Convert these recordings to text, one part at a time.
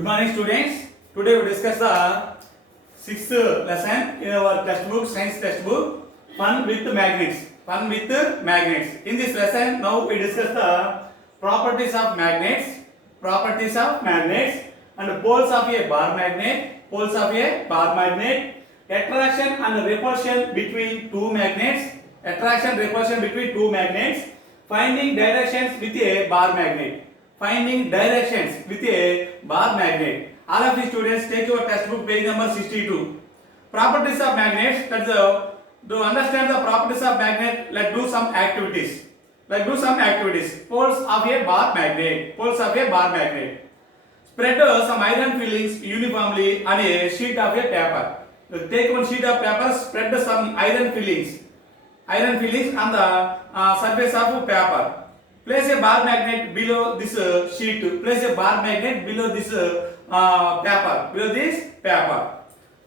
Good morning, students. Today we discuss the sixth lesson in our textbook, science textbook, fun with magnets. Fun with magnets. In this lesson, now we discuss the properties of magnets, and poles of a bar magnet, attraction and repulsion between two magnets, finding directions with a bar magnet. All of the students take your textbook page number 62. Properties of magnets. To understand the properties of magnet, let's do some activities. Poles of a bar magnet. Spread some iron fillings uniformly on a sheet of a paper. Take one sheet of paper, spread some iron fillings on the surface of paper. Place a bar magnet below this sheet. Below this paper.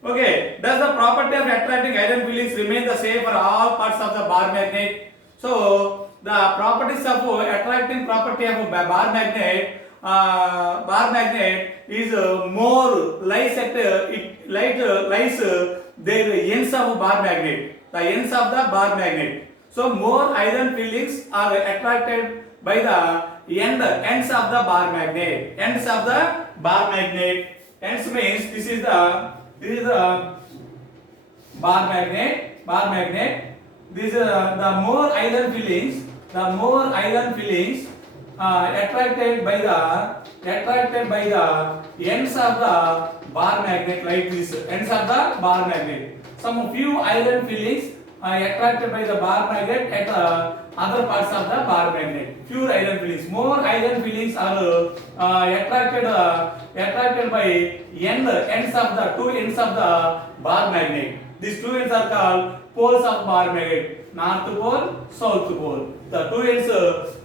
Okay. Does the property of attracting iron fillings remain the same for all parts of the bar magnet? So the properties of attracting property of bar magnet is more lies at lies their ends of bar magnet. The ends of the bar magnet. So more iron fillings are attracted by the ends of the bar magnet. Ends means this is the bar magnet. This is the more iron fillings. Attracted by the ends of the bar magnet, like this. Ends of the bar magnet. Some few iron fillings attracted by the bar magnet at other parts of the bar magnet. Few iron fillings. More iron fillings are attracted by ends of the two ends of the bar magnet. These two ends are called poles of bar magnet. North pole, south pole. The two ends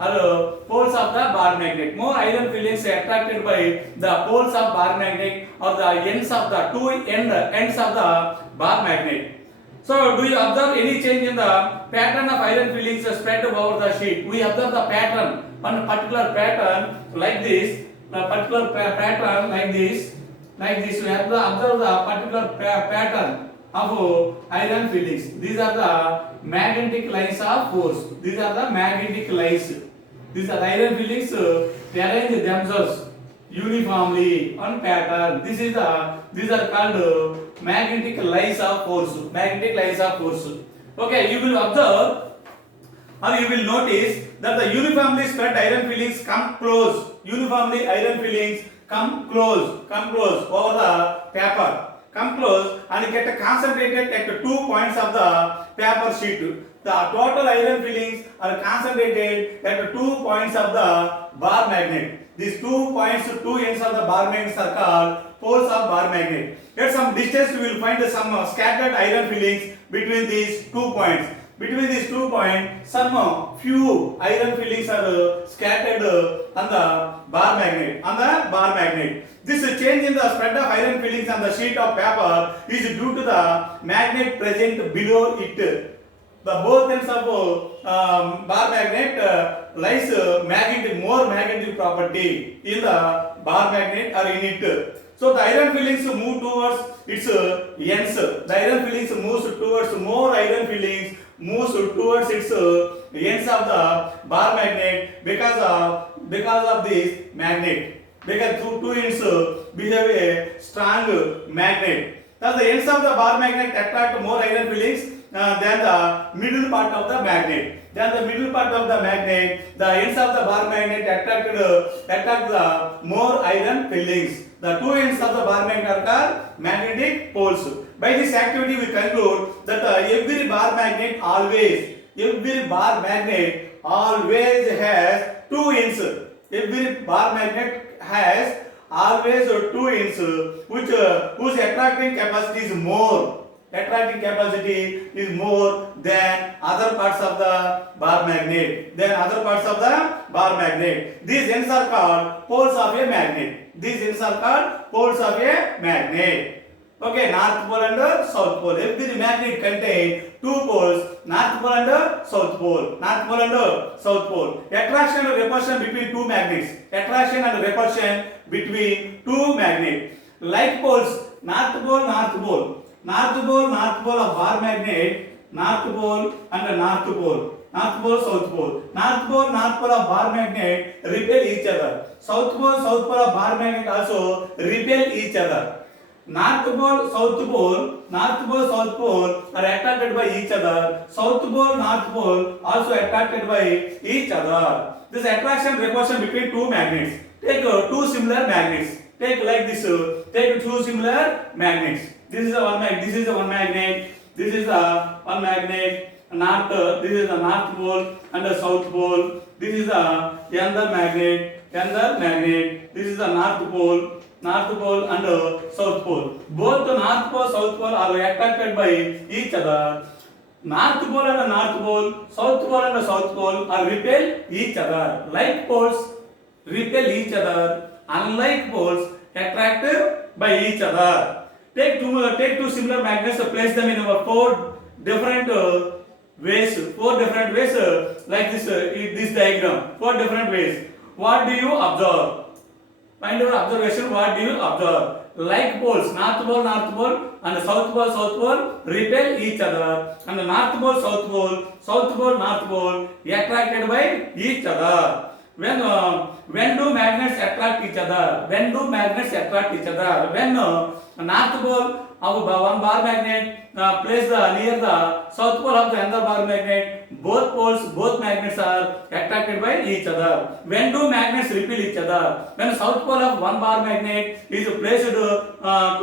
are poles of the bar magnet. More iron fillings attracted by the poles of bar magnet or the ends of the two ends of the bar magnet. So, do you observe any change in the pattern of iron fillings spread over the sheet? We observe the pattern, one particular pattern like this, We have to observe the particular pattern of iron fillings. These are the magnetic lines of force. These are the magnetic lines. These are iron fillings. They arrange themselves uniformly on pattern. These are called magnetic lines of force. Okay, you will observe or you will notice that the uniformly spread iron fillings come close. Come close over the paper. Come close and get concentrated at 2 points of the paper sheet. The total iron fillings are concentrated at 2 points of the bar magnet. These 2 points, 2 ends of the bar magnets are called poles of bar magnet. At some distance, we will find some scattered iron fillings between these 2 points. Between these 2 points, some few iron fillings are scattered on the bar magnet. This change in the spread of iron fillings on the sheet of paper is due to the magnet present below it. The both ends of bar magnet lies more magnetic property in the bar magnet or in it. So the iron fillings move towards its ends. The iron fillings moves towards its ends of the bar magnet because of this magnet. Because two ends behave a strong magnet. Thus the ends of the bar magnet attract more iron fillings than the middle part of the magnet. The ends of the bar magnet attract the more iron fillings. The two ends of the bar magnet are called magnetic poles. By this activity, we conclude that every bar magnet always has two ends. Every bar magnet has always two ends, whose attracting capacity is more. Than other parts of the bar magnet. These ends are called poles of a magnet. Okay, North Pole and South Pole. Every magnet contain two poles, North Pole and South Pole. North Pole and South Pole. Attraction and repulsion between two magnets. Attraction and repulsion between two magnets. Like poles, North Pole, North Pole. North Pole, North Pole of bar magnet, North Pole and North Pole. North Pole, South Pole. North Pole of bar magnet repel each other. South Pole of bar magnet also repel each other. North Pole, South Pole are attracted by each other. South Pole, North Pole also attracted by each other. This attraction repulsion between two magnets. Take two similar magnets. Take like this. Take two similar magnets. This is the one magnet. This is the one magnet. This is the one magnet. North. This is the North Pole and the South Pole. This is the another magnet. Another magnet. This is the North Pole. North Pole and South Pole. Both the North Pole, South Pole are attracted by each other. North Pole and North Pole, South Pole and South Pole are repel each other. Like poles repel each other. Unlike poles attract by each other. Take two similar magnets, place them in four different ways. Four different ways like this diagram. Four different ways. What do you observe? Find your observation. What do you observe? Like poles, North Pole, and South Pole repel each other, and the North Pole, South Pole, North Pole attracted by each other. When do magnets attract each other? When do magnets attract each other? When North Pole of one bar magnet placed near the South Pole of the other bar magnet, both magnets are attracted by each other. When do magnets repel each other? When South Pole of one bar magnet is placed to the North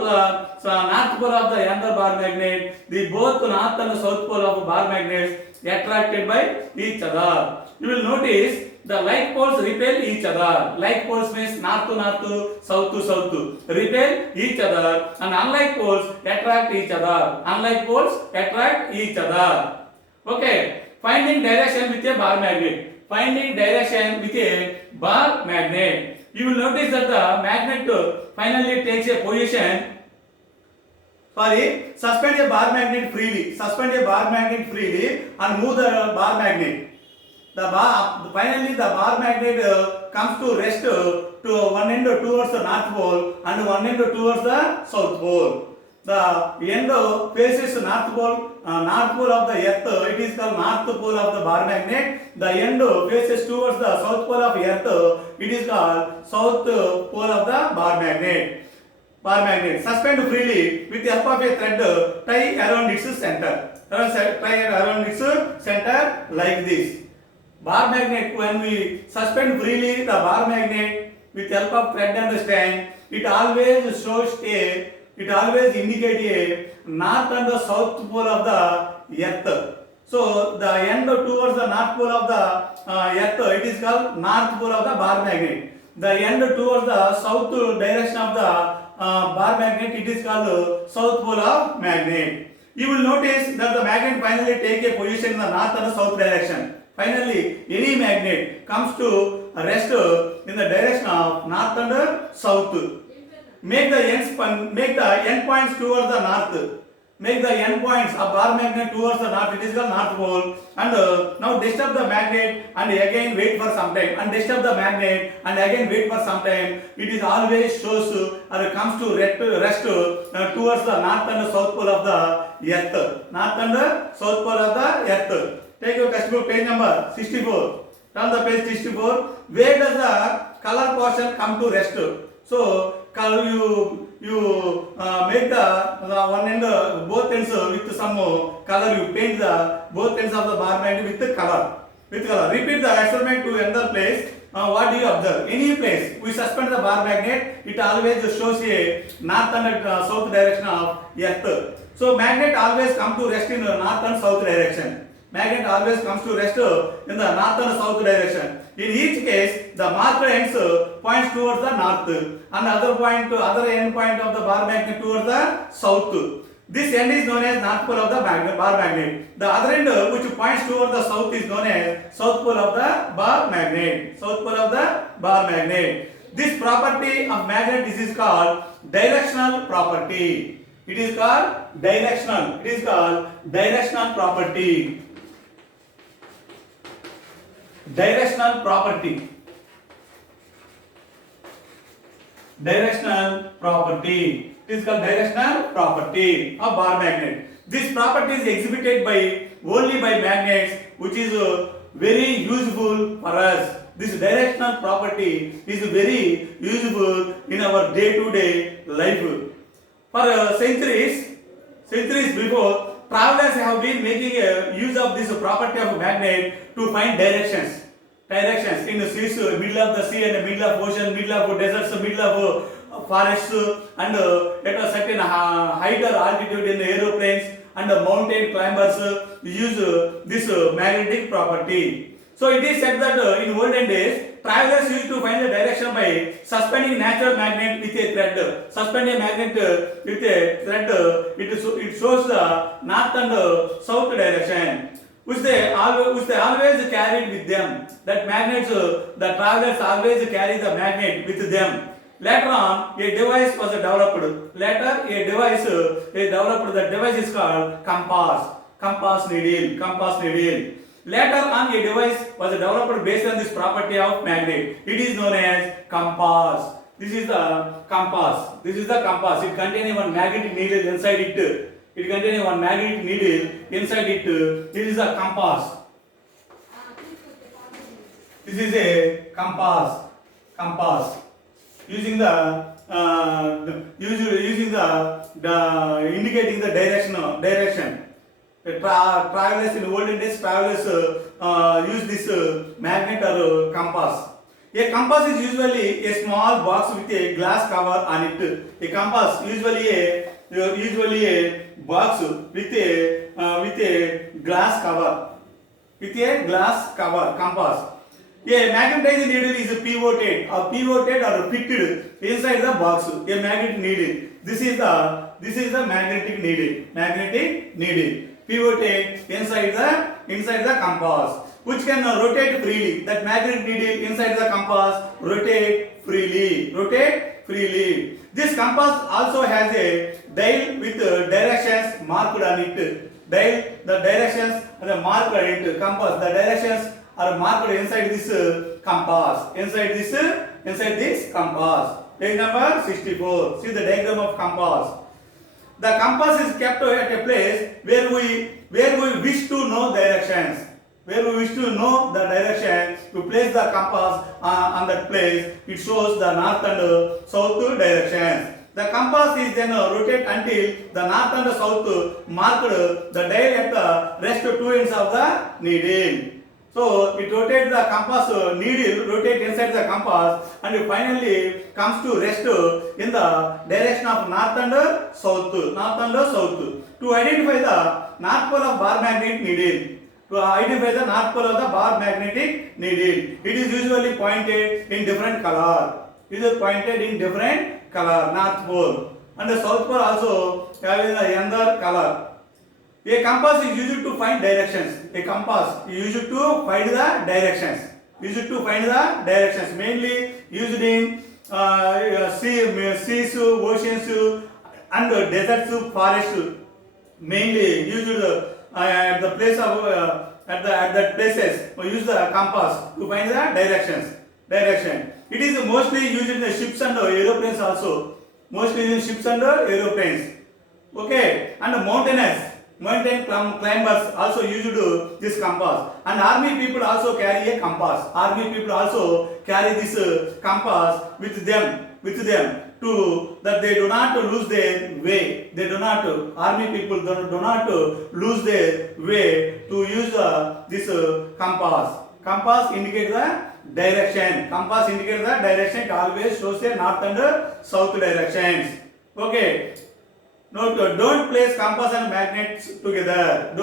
Pole of the other bar magnet, the both North and South Pole of bar magnets attracted by each other. You will notice the like poles repel each other. Like poles means north to north, south to south. Repel each other, and unlike poles attract each other. Unlike poles attract each other. Okay. Finding direction with a bar magnet. Finding direction with a bar magnet. You will notice that the magnet finally takes a position. Suspend a bar magnet freely. Suspend a bar magnet freely and move the bar magnet. Finally the bar magnet comes to rest to one end towards the North Pole and one end towards the South Pole. The end faces North Pole of the Earth. It is called North Pole of the bar magnet. The end faces towards the South Pole of Earth. It is called South Pole of the bar magnet. Suspend freely with the help of a thread. Tie around its center. Tie around its center like this. Bar magnet, when we suspend freely the bar magnet with help of thread and the strand, it always indicates a north and the south pole of the earth. So the end towards the north pole of the earth, it is called north pole of the bar magnet. The end towards the south direction of the bar magnet, it is called south pole of magnet. You will notice that the magnet finally take a position in the north and the south direction. Finally, any magnet comes to rest in the direction of north and south. Make the end points towards the north. Make the end points of bar magnet towards the north. It is called North Pole. And now disturb the magnet and again wait for some time. And disturb the magnet and again wait for some time. It is always shows or comes to rest towards the north and south pole of the earth. North and south pole of the earth. Take your textbook page number 64. Turn the page 64. Where does the color portion come to rest? So you make the one end both ends with some color. You paint the both ends of the bar magnet with color. Repeat the experiment to another place. What do you observe? Any place we suspend the bar magnet, it always shows a north and south direction of earth. So magnet always come to rest in north and south direction. Magnet always comes to rest in the north and south direction. In each case, the marked ends points towards the north and other end point of the bar magnet towards the south. This end is known as north pole of the bar magnet. The other end which points towards the south is known as south pole of the bar magnet. South pole of the bar magnet. This property of magnet is called directional property. It is called directional. It is called directional property. Directional property. Directional property. It is called directional property of bar magnet. This property is exhibited by only by magnets, which is very useful for us. This directional property is very useful in our day-to-day life. For centuries before, travelers have been making use of this property of magnet to find directions. Directions in the seas, middle of the sea and the middle of ocean, middle of deserts, middle of forests, and at a certain height or altitude in the aeroplanes and the mountain climbers use this magnetic property. So it is said that in olden days, travelers used to find the direction by suspending natural magnet with a thread. Suspending magnet with a thread, it shows the north and south direction, which they always carried with them. That magnets, the travelers always carry the magnet with them. Later on, a device was developed. The device is called compass needle. Later on, a device was developed based on this property of magnet. It is known as compass. This is the compass. It contains one magnetic needle inside it. This is a compass. This is a compass. Using the indicating the direction. Travelers in olden days, use this magnet or compass. A compass is usually a small box with a glass cover on it. A compass usually a box with a glass cover. Compass. A magnetized needle is pivoted or fitted inside the box. A magnet needle. This is the magnetic needle. Pivoted inside the compass, which can rotate freely. That magnetic needle inside the compass rotate freely. This compass also has a dial with directions marked on it. The directions are marked on it. Compass. The directions are marked inside this compass. Inside this compass. Page number 64. See the diagram of compass. The compass is kept at a place where we wish to know directions. To place the compass on that place, it shows the north and south directions. The compass is then rotated until the north and south marked the dial at the rest two ends of the needle. So it rotates the compass needle, rotate inside the compass, and it finally comes to rest in the direction of north and south. To identify the north pole of bar magnetic needle. It is usually pointed in different color. North pole, and the south pole also having another color. A compass is used to find directions. Mainly used in seas, oceans, and deserts, forests. Mainly used at the place of at that places. We use the compass to find the direction. It is mostly used in the ships and aeroplanes also. Okay, and mountain climbers also used this compass, and army people also carry a compass. This compass with them to that they do not lose their way. Army people do not lose their way to use this compass. Compass indicates the direction. It always shows a north and south directions. Okay. Note, don't place compass and magnets together.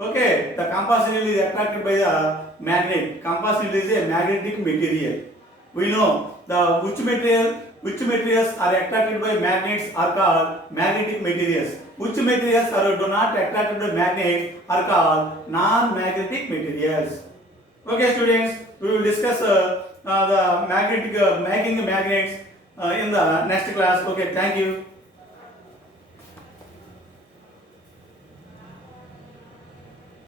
Okay, the compass needle is attracted by the magnet. Compass needle is a magnetic material. We know which materials are attracted by magnets are called magnetic materials. Which materials are do not attracted by magnets are called non-magnetic materials. Okay, students, we will discuss the making magnets in the next class. Okay, thank you.